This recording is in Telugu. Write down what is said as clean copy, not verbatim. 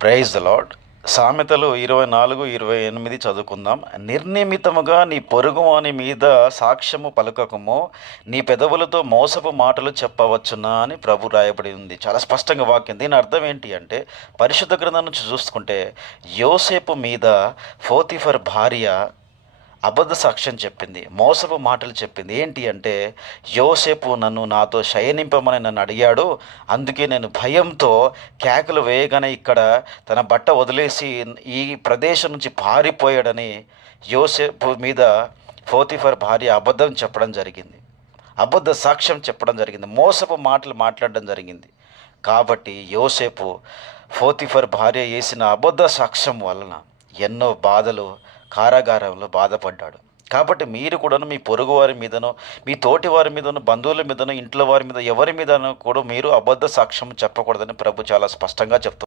Praise the lord. సామెతలు 24:28 చదువుకుందాం. నిర్నిమితముగా నీ పొరుగువాని మీద సాక్ష్యము పలుకకము, నీ పెదవులతో మోసపు మాటలు చెప్పవచ్చునా అని ప్రభు రాయబడి ఉంది. చాలా స్పష్టంగా వాక్యం. దీని అర్థం ఏంటి అంటే, పరిశుద్ధ గ్రంథం నుంచి చూసుకుంటే యోసేపు మీద పోతీఫర్ భార్య అబద్ధ సాక్ష్యం చెప్పింది, మోసపు మాటలు చెప్పింది. ఏంటి అంటే, యోసేపు నాతో శయనింపమని నన్ను అడిగాడు, అందుకే నేను భయంతో కేకలు వేయగానే ఇక్కడ తన బట్ట వదిలేసి ఈ ప్రదేశం నుంచి పారిపోయాడని యోసేపు మీద పోతీఫర్ భార్య అబద్ధం చెప్పడం జరిగింది, అబద్ధ సాక్ష్యం చెప్పడం జరిగింది, మోసపు మాటలు మాట్లాడడం జరిగింది. కాబట్టి యోసేపు పోతీఫర్ భార్య వేసిన అబద్ధ సాక్ష్యం వలన ఎన్నో బాధలు, కారాగారంలో బాధపడ్డాడు. కాబట్టి మీరు కూడాను మీ పొరుగు వారి మీదనో, మీ తోటి వారి మీదనో, బంధువుల మీదనో, ఇంట్లో వారి మీద ఎవరి మీదనో కూడా మీరు అబద్ధ సాక్ష్యం చెప్పకూడదని ప్రభు చాలా స్పష్టంగా చెప్తున్నారు.